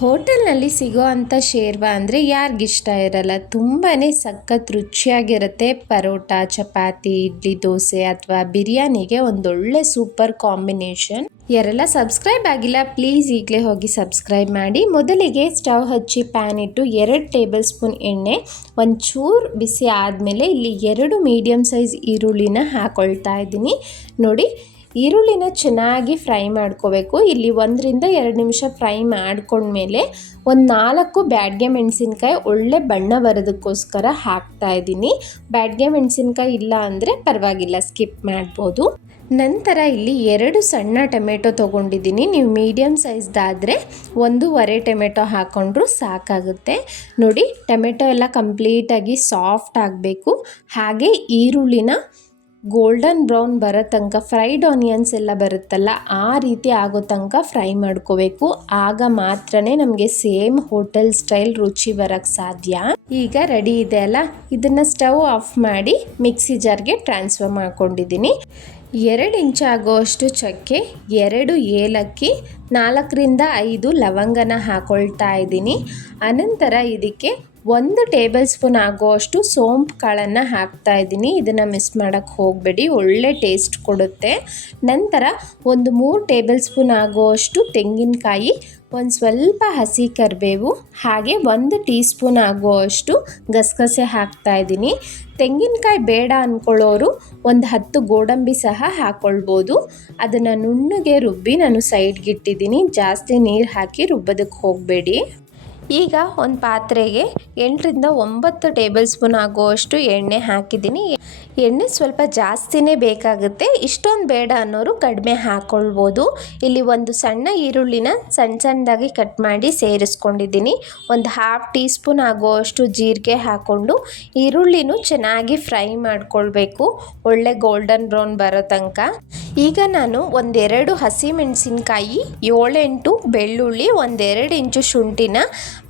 ಹೋಟೆಲ್ನಲ್ಲಿ ಸಿಗೋ ಅಂಥ ಶೇರ್ವಾ ಅಂದರೆ ಯಾರಿಗಿಷ್ಟ ಇರಲ್ಲ. ತುಂಬಾ ಸಖತ್ ರುಚಿಯಾಗಿರುತ್ತೆ. ಪರೋಟ, ಚಪಾತಿ, ಇಡ್ಲಿ, ದೋಸೆ ಅಥವಾ ಬಿರಿಯಾನಿಗೆ ಒಂದೊಳ್ಳೆ ಸೂಪರ್ ಕಾಂಬಿನೇಷನ್. ಯಾರೆಲ್ಲ ಸಬ್ಸ್ಕ್ರೈಬ್ ಆಗಿಲ್ಲ ಪ್ಲೀಸ್ ಈಗಲೇ ಹೋಗಿ ಸಬ್ಸ್ಕ್ರೈಬ್ ಮಾಡಿ. ಮೊದಲಿಗೆ ಸ್ಟವ್ ಹಚ್ಚಿ ಪ್ಯಾನ್ ಇಟ್ಟು 2 ಟೇಬಲ್ ಸ್ಪೂನ್ ಎಣ್ಣೆ, ಒಂಚೂರು ಬಿಸಿ ಆದಮೇಲೆ ಇಲ್ಲಿ 2 ಮೀಡಿಯಮ್ ಸೈಜ್ ಈರುಳ್ಳಿನ ಹಾಕೊಳ್ತಾ ಇದ್ದೀನಿ. ನೋಡಿ, ಈರುಳ್ಳಿನ ಚೆನ್ನಾಗಿ ಫ್ರೈ ಮಾಡ್ಕೋಬೇಕು. ಇಲ್ಲಿ 1 ರಿಂದ 2 ನಿಮಿಷ ಫ್ರೈ ಮಾಡ್ಕೊಂಡ್ಮೇಲೆ ಒಂದು 4 ಬ್ಯಾಡಗೆ ಮೆಣಸಿನ್ಕಾಯಿ ಒಳ್ಳೆ ಬಣ್ಣ ಬರೋದಕ್ಕೋಸ್ಕರ ಹಾಕ್ತಾ ಇದ್ದೀನಿ. ಬ್ಯಾಡಗೆ ಮೆಣಸಿನ್ಕಾಯಿ ಇಲ್ಲ ಅಂದರೆ ಪರವಾಗಿಲ್ಲ, ಸ್ಕಿಪ್ ಮಾಡ್ಬೋದು. ನಂತರ ಇಲ್ಲಿ 2 ಸಣ್ಣ ಟೊಮೆಟೊ ತೊಗೊಂಡಿದ್ದೀನಿ. ನೀವು ಮೀಡಿಯಮ್ ಸೈಜ್ದಾದರೆ 1.5 ಟೊಮೆಟೊ ಹಾಕ್ಕೊಂಡ್ರೂ ಸಾಕಾಗುತ್ತೆ. ನೋಡಿ, ಟೊಮೆಟೊ ಎಲ್ಲ ಕಂಪ್ಲೀಟಾಗಿ ಸಾಫ್ಟ್ ಆಗಬೇಕು. ಹಾಗೆ ಈರುಳ್ಳಿನ ಗೋಲ್ಡನ್ ಬ್ರೌನ್ ಬರೋ ತನಕ, ಫ್ರೈಡ್ ಆನಿಯನ್ಸ್ ಎಲ್ಲ ಬರುತ್ತಲ್ಲ ಆ ರೀತಿ ಆಗೋ ತನಕ ಫ್ರೈ ಮಾಡ್ಕೋಬೇಕು. ಆಗ ಮಾತ್ರ ನಮಗೆ ಸೇಮ್ ಹೋಟೆಲ್ ಸ್ಟೈಲ್ ರುಚಿ ಬರೋಕ್ಕೆ ಸಾಧ್ಯ. ಈಗ ರೆಡಿ ಇದೆ ಅಲ್ಲ, ಇದನ್ನು ಸ್ಟವ್ ಆಫ್ ಮಾಡಿ ಮಿಕ್ಸಿ ಜಾರ್ಗೆ ಟ್ರಾನ್ಸ್ಫರ್ ಮಾಡ್ಕೊಂಡಿದ್ದೀನಿ. 2 ಇಂಚ್ ಆಗೋಷ್ಟು ಚಕ್ಕೆ, 2 ಏಲಕ್ಕಿ, 4 ರಿಂದ 5 ಲವಂಗನ ಹಾಕೊಳ್ತಾ ಇದ್ದೀನಿ. ಅನಂತರ ಇದಕ್ಕೆ 1 ಟೇಬಲ್ ಸ್ಪೂನ್ ಆಗೋಷ್ಟು ಸೋಂಪು ಕಾಳನ್ನು ಹಾಕ್ತಾ ಇದ್ದೀನಿ. ಇದನ್ನು ಮಿಸ್ ಮಾಡೋಕ್ಕೆ ಹೋಗಬೇಡಿ, ಒಳ್ಳೆ ಟೇಸ್ಟ್ ಕೊಡುತ್ತೆ. ನಂತರ 3 ಟೇಬಲ್ ಸ್ಪೂನ್ ಆಗೋಷ್ಟು ತೆಂಗಿನಕಾಯಿ, ಒಂದು ಸ್ವಲ್ಪ ಹಸಿ ಕರಿಬೇವು, ಹಾಗೆ 1 ಟೀ ಸ್ಪೂನ್ ಆಗುವಷ್ಟು ಗಸಗಸೆ ಹಾಕ್ತಾ ಇದ್ದೀನಿ. ತೆಂಗಿನಕಾಯಿ ಬೇಡ ಅಂದ್ಕೊಳ್ಳೋರು ಒಂದು 10 ಗೋಡಂಬಿ ಸಹ ಹಾಕ್ಕೊಳ್ಬೋದು. ಅದನ್ನು ನುಣ್ಣಗೆ ರುಬ್ಬಿ ನಾನು ಸೈಡ್ಗೆ ಇಟ್ಟಿದ್ದೀನಿ. ಜಾಸ್ತಿ ನೀರು ಹಾಕಿ ರುಬ್ಬೋದಕ್ಕೆ ಹೋಗಬೇಡಿ. ಈಗ ಒಂದು ಪಾತ್ರೆಗೆ 8 ರಿಂದ 9 ಟೇಬಲ್ ಸ್ಪೂನ್ ಆಗುವಷ್ಟು ಎಣ್ಣೆ ಹಾಕಿದ್ದೀನಿ. ಎಣ್ಣೆ ಸ್ವಲ್ಪ ಜಾಸ್ತಿನೇ ಬೇಕಾಗುತ್ತೆ, ಇಷ್ಟೊಂದು ಬೇಡ ಅನ್ನೋರು ಕಡಿಮೆ ಹಾಕ್ಕೊಳ್ಬೋದು. ಇಲ್ಲಿ 1 ಸಣ್ಣ ಈರುಳ್ಳಿನ ಸಣ್ಣದಾಗಿ ಕಟ್ ಮಾಡಿ ಸೇರಿಸ್ಕೊಂಡಿದ್ದೀನಿ. ಒಂದು 1/2 ಟೀ ಸ್ಪೂನ್ ಆಗುವಷ್ಟು ಜೀರಿಗೆ ಹಾಕ್ಕೊಂಡು ಈರುಳ್ಳಿನೂ ಚೆನ್ನಾಗಿ ಫ್ರೈ ಮಾಡ್ಕೊಳ್ಬೇಕು, ಒಳ್ಳೆ ಗೋಲ್ಡನ್ ಬ್ರೌನ್ ಬರೋ ತನಕ. ಈಗ ನಾನು 1-2 ಹಸಿಮೆಣಸಿನ್ಕಾಯಿ, 7-8 ಬೆಳ್ಳುಳ್ಳಿ, 1-2 ಇಂಚು ಶುಂಠಿನ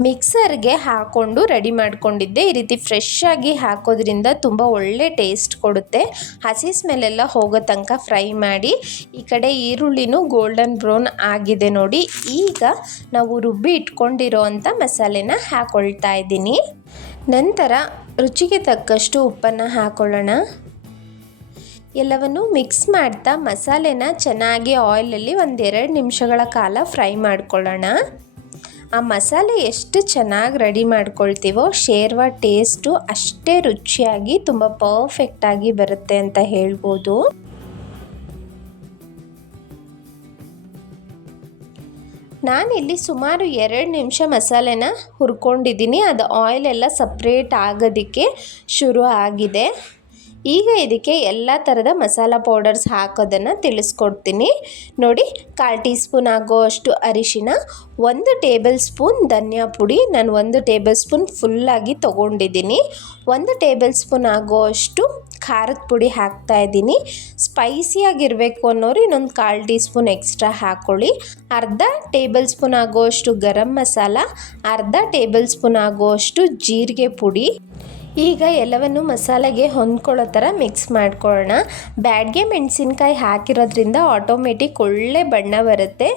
ಮಿಕ್ಸರ್ಗೆ ಹಾಕ್ಕೊಂಡು ರೆಡಿ ಮಾಡ್ಕೊಂಡಿದ್ದೆ. ಈ ರೀತಿ ಫ್ರೆಶ್ ಆಗಿ ಹಾಕೋದ್ರಿಂದ ತುಂಬ ಒಳ್ಳೆ ಟೇಸ್ಟ್ ಕೊಡುತ್ತೆ. ಹಸಿ ಸ್ಮೆಲ್ಲೆಲ್ಲ ಹೋಗೋ ತನಕ ಫ್ರೈ ಮಾಡಿ. ಈ ಕಡೆ ಈರುಳ್ಳಿನೂ ಗೋಲ್ಡನ್ ಬ್ರೌನ್ ಆಗಿದೆ ನೋಡಿ. ಈಗ ನಾವು ರುಬ್ಬಿ ಇಟ್ಕೊಂಡಿರೋ ಅಂಥ ಮಸಾಲೆನ ಹಾಕ್ಕೊಳ್ತಾ ಇದ್ದೀನಿ. ನಂತರ ರುಚಿಗೆ ತಕ್ಕಷ್ಟು ಉಪ್ಪನ್ನು ಹಾಕ್ಕೊಳ್ಳೋಣ. ಎಲ್ಲವನ್ನು ಮಿಕ್ಸ್ ಮಾಡ್ತಾ ಮಸಾಲೆನ ಚೆನ್ನಾಗಿ ಆಯಿಲಲ್ಲಿ 1-2 ನಿಮಿಷಗಳ ಕಾಲ ಫ್ರೈ ಮಾಡ್ಕೊಳ್ಳೋಣ. ಆ ಮಸಾಲೆ ಎಷ್ಟು ಚೆನ್ನಾಗಿ ರೆಡಿ ಮಾಡ್ಕೊಳ್ತೀವೋ ಶೇರ್ವಾ ಟೇಸ್ಟು ಅಷ್ಟೇ ರುಚಿಯಾಗಿ ತುಂಬ ಪರ್ಫೆಕ್ಟಾಗಿ ಬರುತ್ತೆ ಅಂತ ಹೇಳ್ಬೋದು. ನಾನಿಲ್ಲಿ ಸುಮಾರು 2 ನಿಮಿಷ ಮಸಾಲೆನ ಹುರ್ಕೊಂಡಿದ್ದೀನಿ. ಅದು ಆಯಿಲೆಲ್ಲ ಸಪ್ರೇಟ್ ಆಗೋದಕ್ಕೆ ಶುರು ಆಗಿದೆ. ಈಗ ಇದಕ್ಕೆ ಎಲ್ಲ ಥರದ ಮಸಾಲ ಪೌಡರ್ಸ್ ಹಾಕೋದನ್ನು ತಿಳಿಸ್ಕೊಡ್ತೀನಿ. ನೋಡಿ, 1/4 ಟೀ ಸ್ಪೂನ್ ಆಗೋಷ್ಟು ಅರಿಶಿನ, 1 ಟೇಬಲ್ ಸ್ಪೂನ್ ಧನಿಯಾ ಪುಡಿ, ನಾನು 1 ಟೇಬಲ್ ಸ್ಪೂನ್ ಫುಲ್ಲಾಗಿ ತೊಗೊಂಡಿದ್ದೀನಿ. 1 ಟೇಬಲ್ ಸ್ಪೂನ್ ಆಗೋಷ್ಟು ಖಾರದ ಪುಡಿ ಹಾಕ್ತಾ ಇದ್ದೀನಿ. ಸ್ಪೈಸಿಯಾಗಿರಬೇಕು ಅನ್ನೋರು ಇನ್ನೊಂದು 1/4 ಟೀ ಸ್ಪೂನ್ ಎಕ್ಸ್ಟ್ರಾ ಹಾಕ್ಕೊಳ್ಳಿ. ಅರ್ಧ ಟೇಬಲ್ ಸ್ಪೂನ್ ಆಗೋಷ್ಟು ಗರಂ ಮಸಾಲ, ಅರ್ಧ ಟೇಬಲ್ ಸ್ಪೂನ್ ಆಗೋಷ್ಟು ಜೀರಿಗೆ ಪುಡಿ. ಈಗ ಎಲ್ಲವನ್ನು ಮಸಾಲೆಗೆ ಹೊಂದ್ಕೊಳ್ಳೋ ಥರ ಮಿಕ್ಸ್ ಮಾಡ್ಕೊಳ್ಳೋಣ. ಬ್ಯಾಡಗೆ ಮೆಣಸಿನ್ಕಾಯಿ ಹಾಕಿರೋದ್ರಿಂದ ಆಟೋಮೆಟಿಕ್ ಒಳ್ಳೆ ಬಣ್ಣ ಬರುತ್ತೆ.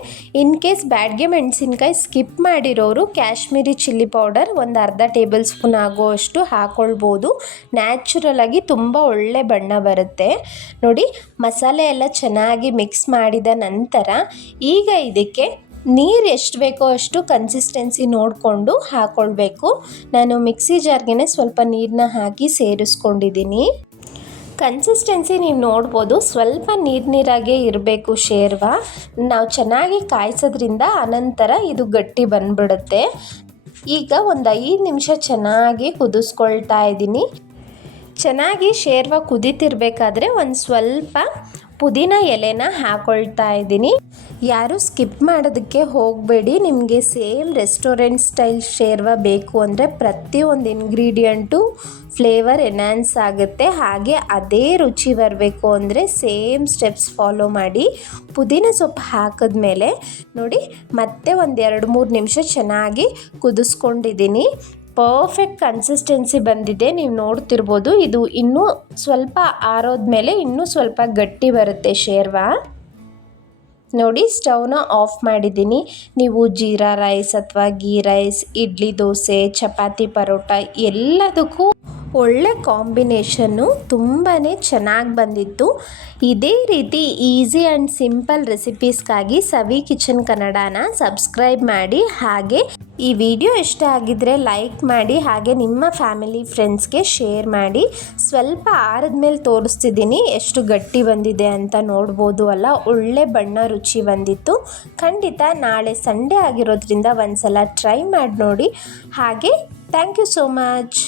ಇನ್ ಕೇಸ್ ಬ್ಯಾಡಗೆ ಮೆಣಸಿನ್ಕಾಯಿ ಸ್ಕಿಪ್ ಮಾಡಿರೋರು ಕಾಶ್ಮೀರಿ ಚಿಲ್ಲಿ ಪೌಡರ್ ಒಂದು ಅರ್ಧ ಟೇಬಲ್ ಸ್ಪೂನ್ ಆಗೋಷ್ಟು ಹಾಕ್ಕೊಳ್ಬೋದು. ನ್ಯಾಚುರಲ್ ಆಗಿ ತುಂಬ ಒಳ್ಳೆ ಬಣ್ಣ ಬರುತ್ತೆ. ನೋಡಿ, ಮಸಾಲೆ ಎಲ್ಲ ಚೆನ್ನಾಗಿ ಮಿಕ್ಸ್ ಮಾಡಿದ ನಂತರ ಈಗ ಇದಕ್ಕೆ ನೀರು ಎಷ್ಟು ಬೇಕೋ ಅಷ್ಟು ಕನ್ಸಿಸ್ಟೆನ್ಸಿ ನೋಡಿಕೊಂಡು ಹಾಕ್ಕೊಳ್ಬೇಕು. ನಾನು ಮಿಕ್ಸಿ ಜಾರ್ಗೆ ಸ್ವಲ್ಪ ನೀರನ್ನ ಹಾಕಿ ಸೇರಿಸ್ಕೊಂಡಿದ್ದೀನಿ. ಕನ್ಸಿಸ್ಟೆನ್ಸಿ ನೀವು ನೋಡ್ಬೋದು, ಸ್ವಲ್ಪ ನೀರಾಗೇ ಇರಬೇಕು ಶೇರ್ವಾ. ನಾವು ಚೆನ್ನಾಗಿ ಕಾಯಿಸೋದ್ರಿಂದ ಅನಂತರ ಇದು ಗಟ್ಟಿ ಬಂದ್ಬಿಡುತ್ತೆ. ಈಗ ಒಂದು 5 ನಿಮಿಷ ಚೆನ್ನಾಗಿ ಕುದಿಸ್ಕೊಳ್ತಾ ಇದ್ದೀನಿ. ಚೆನ್ನಾಗಿ ಶೇರ್ವಾ ಕುದೀತಿರ್ಬೇಕಾದ್ರೆ ಒಂದು ಸ್ವಲ್ಪ ಪುದೀನ ಎಲೆನ ಹಾಕ್ಕೊಳ್ತಾ ಇದ್ದೀನಿ. ಯಾರು ಸ್ಕಿಪ್ ಮಾಡೋದಕ್ಕೆ ಹೋಗಬೇಡಿ. ನಿಮಗೆ ಸೇಮ್ ರೆಸ್ಟೋರೆಂಟ್ ಸ್ಟೈಲ್ ಶೇರ್ವಾ ಬೇಕು ಅಂದರೆ ಪ್ರತಿಯೊಂದು ಇಂಗ್ರೀಡಿಯೆಂಟು ಫ್ಲೇವರ್ ಎನ್ಹಾನ್ಸ್ ಆಗುತ್ತೆ. ಹಾಗೆ ಅದೇ ರುಚಿ ಬರಬೇಕು ಅಂದರೆ ಸೇಮ್ ಸ್ಟೆಪ್ಸ್ ಫಾಲೋ ಮಾಡಿ. ಪುದೀನ ಸೊಪ್ಪು ಹಾಕಿದ್ಮೇಲೆ ನೋಡಿ, ಮತ್ತೆ ಒಂದು 2-3 ನಿಮಿಷ ಚೆನ್ನಾಗಿ ಕುದಿಸ್ಕೊಂಡಿದ್ದೀನಿ. ಪರ್ಫೆಕ್ಟ್ ಕನ್ಸಿಸ್ಟೆನ್ಸಿ ಬಂದಿದೆ, ನೀವು ನೋಡ್ತಿರ್ಬೋದು. ಇದು ಇನ್ನೂ ಸ್ವಲ್ಪ ಆರೋದ್ಮೇಲೆ ಇನ್ನೂ ಸ್ವಲ್ಪ ಗಟ್ಟಿ ಬರುತ್ತೆ ಶೇರ್ವಾ. ನೋಡಿ ಸ್ಟವ್ನ ಆಫ್ ಮಾಡಿದ್ದೀನಿ. ನೀವು ಜೀರಾ ರೈಸ್ ಅಥವಾ ಗೀ ರೈಸ್, ಇಡ್ಲಿ ದೋಸೆ, ಚಪಾತಿ ಪರೋಟ ಎಲ್ಲದಕ್ಕೂ ಒಳ್ಳೆ ಕಾಂಬಿನೇಷನ್ನು, ತುಂಬಾ ಚೆನ್ನಾಗಿ ಬಂದಿತ್ತು. ಇದೇ ರೀತಿ ಈಸಿ ಆ್ಯಂಡ್ ಸಿಂಪಲ್ ರೆಸಿಪೀಸ್ಗಾಗಿ ಸವಿ ಕಿಚನ್ ಕನ್ನಡನ ಸಬ್ಸ್ಕ್ರೈಬ್ ಮಾಡಿ. ಹಾಗೆ ಈ ವಿಡಿಯೋ ಇಷ್ಟ ಆಗಿದ್ದರೆ ಲೈಕ್ ಮಾಡಿ, ಹಾಗೆ ನಿಮ್ಮ ಫ್ಯಾಮಿಲಿ ಫ್ರೆಂಡ್ಸ್ಗೆ ಶೇರ್ ಮಾಡಿ. ಸ್ವಲ್ಪ ಆರಿದ ಮೇಲೆ ತೋರಿಸ್ತಿದ್ದೀನಿ ಎಷ್ಟು ಗಟ್ಟಿ ಬಂದಿದೆ ಅಂತ ನೋಡ್ಬೋದು ಅಲ್ಲ, ಒಳ್ಳೆ ಬಣ್ಣ ರುಚಿ ಬಂದಿತ್ತು. ಖಂಡಿತ ನಾಳೆ ಸಂಡೇ ಆಗಿರೋದ್ರಿಂದ ಒಂದ್ಸಲ ಟ್ರೈ ಮಾಡಿ ನೋಡಿ. ಹಾಗೆ ಥ್ಯಾಂಕ್ ಯು ಸೋ ಮಚ್.